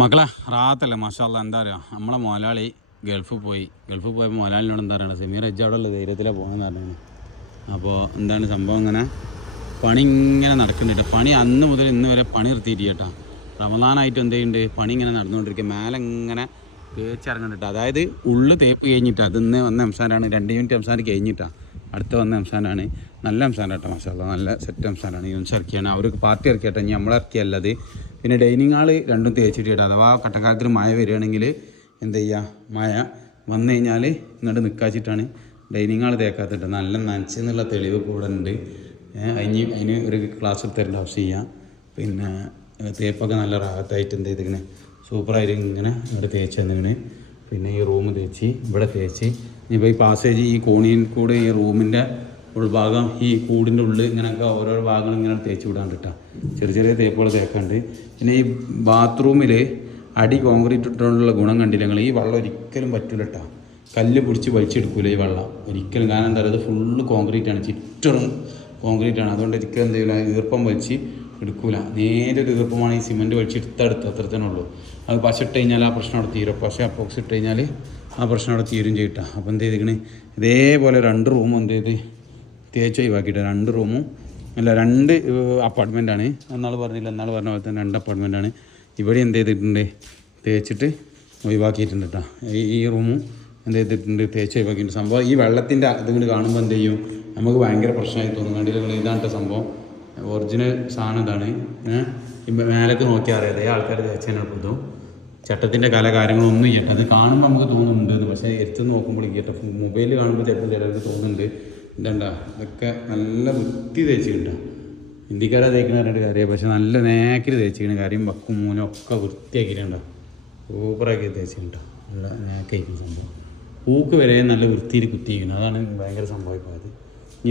മക്കളെ റാത്തല്ലേ മാഷാല്ല. എന്താ പറയുക, നമ്മളെ മുതലാളി ഗൾഫിൽ പോയപ്പോൾ മുതലാളിനോട് എന്താ പറയുക, സെമീർ എജ്ജ് അവിടെ ഉള്ള ധൈര്യത്തിലാണ് പോകുന്നതെന്ന് പറഞ്ഞത്. അപ്പോൾ എന്താണ് സംഭവം, ഇങ്ങനെ പണി ഇങ്ങനെ നടക്കുന്നുണ്ട്. പണി അന്ന് മുതൽ ഇന്ന് വരെ പണി നിർത്തിയിട്ട് കേട്ടോ. റമദാനായിട്ട് എന്ത് ചെയ്യുന്നുണ്ട്, പണി ഇങ്ങനെ നടന്നുകൊണ്ടിരിക്കുക. മേലെ ഇങ്ങനെ തേച്ചിറങ്ങുന്നുണ്ട്. അതായത് ഉള്ളു തേപ്പ് കഴിഞ്ഞിട്ടാണ്. അത് ഇന്ന് വന്ന എംസാനാണ്, 2 യൂണിറ്റ് എംസാൻ കഴിഞ്ഞിട്ടാണ് അടുത്ത വന്ന എംസാനാണ്. നല്ല എംസാൻ കേട്ടോ മാഷാല്ല, നല്ല സെറ്റ് എംസാനാണ്. യൂണിറ്റ്സ് ഇറക്കിയാണ് അവർക്ക് പാർട്ടി ഇറക്കിയാട്ടോ, ഇനി നമ്മളിറക്കിയല്ലത്. പിന്നെ ഡൈനിങ് ഹാൾ രണ്ടും തേച്ചിട്ട് കേട്ടോ. അഥവാ കട്ടക്കാലത്തിൽ മഴ വരികയാണെങ്കിൽ എന്ത് ചെയ്യുക, മഴ വന്നു കഴിഞ്ഞാൽ ഇങ്ങോട്ട് നിൽക്കാച്ചിട്ടാണ് ഡൈനിങ് ഹാൾ തേക്കാത്തിട്ട്. നല്ല നനച്ചെന്നുള്ള തെളിവ് കൂടെ ഉണ്ട്. അതിന് ഒരു ക്ലാസ് എടുത്തരേണ്ട ആവശ്യം ചെയ്യാം. പിന്നെ തേപ്പൊക്കെ നല്ല റാഹത്തായിട്ട് എന്ത് ചെയ്തിങ്ങനെ സൂപ്പറായിട്ട് ഇങ്ങനെ ഇവിടെ തേച്ച് തന്നിങ്ങനെ. പിന്നെ ഈ റൂം തേച്ച്, ഇവിടെ തേച്ച്, ഇനിയിപ്പോൾ ഈ പാസേജ് ഈ കോണിയിൽ കൂടെ ഈ റൂമിൻ്റെ ഉൾഭാഗം ഈ കൂടിൻ്റെ ഉള്ളിൽ ഇങ്ങനെയൊക്കെ ഓരോ ഭാഗങ്ങൾ ഇങ്ങനെ തേച്ച് വിടാണ്ട് കേട്ടോ. ചെറിയ ചെറിയ തേപ്പുകൾ തേക്കാണ്ട്. പിന്നെ ഈ ബാത്റൂമിൽ അടി കോൺക്രീറ്റ് ഇട്ടുകൊണ്ടുള്ള ഗുണം കണ്ടില്ല നിങ്ങൾ. ഈ വെള്ളം ഒരിക്കലും പറ്റില്ല കേട്ടോ. കല്ല് പിടിച്ച് വലിച്ചെടുക്കില്ല ഈ വെള്ളം ഒരിക്കലും. കാരണം എന്താ പറയുക, ഇത് ഫുള്ള് കോൺക്രീറ്റാണ്, ചുറ്റും കോൺക്രീറ്റാണ്. അതുകൊണ്ട് ഒരിക്കലും എന്ത് ചെയ്യില്ല, ഈർപ്പം വലിച്ച് എടുക്കില്ല. നേരെ ഒരു ഈർപ്പമാണ്. ഈ സിമെൻറ്റ് വലിച്ചെടുത്തെടുത്ത് അത്ര തന്നെ ഉള്ളൂ. അത് പശ ഇട്ട് കഴിഞ്ഞാൽ ആ പ്രശ്നം അവിടെ തീരും. പശ അപ്പോക്സ് ഇട്ട് കഴിഞ്ഞാൽ ആ പ്രശ്നം അവിടെ തീരും ചെയ്യട്ടാ. അപ്പോൾ എന്ത് ചെയ്തിരിക്കണേ, ഇതേപോലെ 2 റൂമും എന്ത് ചെയ്ത് തേച്ച് ഒഴിവാക്കിയിട്ട് 2 റൂമും അല്ല 2 അപ്പാർട്ട്മെൻറ്റാണ്. എന്നാൾ പറഞ്ഞില്ല, എന്നാൾ പറഞ്ഞ പോലെ തന്നെ 2 അപ്പാർട്ട്മെൻറ്റാണ്. ഇവിടെ എന്ത് ചെയ്തിട്ടുണ്ട്, തേച്ചിട്ട് ഒഴിവാക്കിയിട്ടുണ്ട് കേട്ടോ. ഈ റൂമും എന്ത് ചെയ്തിട്ടുണ്ട്, തേച്ച് ഒഴിവാക്കിയിട്ടുണ്ട്. സംഭവം ഈ വെള്ളത്തിൻ്റെ ഇതിങ്ങോട്ട് കാണുമ്പോൾ എന്ത് ചെയ്യും, നമുക്ക് ഭയങ്കര പ്രശ്നമായി തോന്നും. കണ്ടില്ല, ഇതാണ് സംഭവം. ഒറിജിനൽ സാധനം ഇതാണ്. ഇപ്പം മേലേക്ക് നോക്കിയാൽ അറിയാതെ ആൾക്കാർ തേച്ചതിനെ പുതും ചട്ടത്തിൻ്റെ കാര്യങ്ങളൊന്നും ചെയ്യട്ടെ. അത് കാണുമ്പോൾ നമുക്ക് തോന്നുന്നുണ്ട്, പക്ഷേ എടുത്ത് നോക്കുമ്പോൾ കേട്ടോ, മൊബൈലിൽ കാണുമ്പോൾ ചിലപ്പോൾ ചിലർക്ക് തോന്നുന്നുണ്ട്. ഇതണ്ട, ഇതൊക്കെ നല്ല വൃത്തി തേച്ചിട്ടുണ്ടാകും. ഇന്ത്യക്കാരെ തേക്കുന്ന കാര്യം, പക്ഷെ നല്ല നേക്കിൽ തേച്ചിരിക്കുന്ന കാര്യം. വക്കും മൂലം ഒക്കെ വൃത്തിയാക്കിയിട്ടുണ്ടാകും. സൂപ്പറാക്കി തേച്ചിട്ടുണ്ടാകും. നല്ല നേക്കായിരിക്കും സംഭവം. പൂക്ക് വരെ നല്ല വൃത്തിയിൽ കുത്തിയിരിക്കുന്നത്. അതാണ് ഭയങ്കര സംഭവിക്കുന്നത്.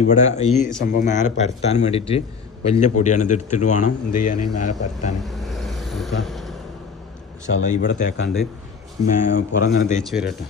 ഇവിടെ ഈ സംഭവം മേലെ പരത്താൻ വേണ്ടിയിട്ട് വലിയ പൊടിയാണ്. ഇത് എടുത്തിട്ട് വേണം എന്ത് ചെയ്യാൻ, മേലെ പരത്താൻ. നമുക്ക് പക്ഷേ ഇവിടെ തേക്കാണ്ട് പുറം അങ്ങനെ തേച്ച് വരട്ടെ.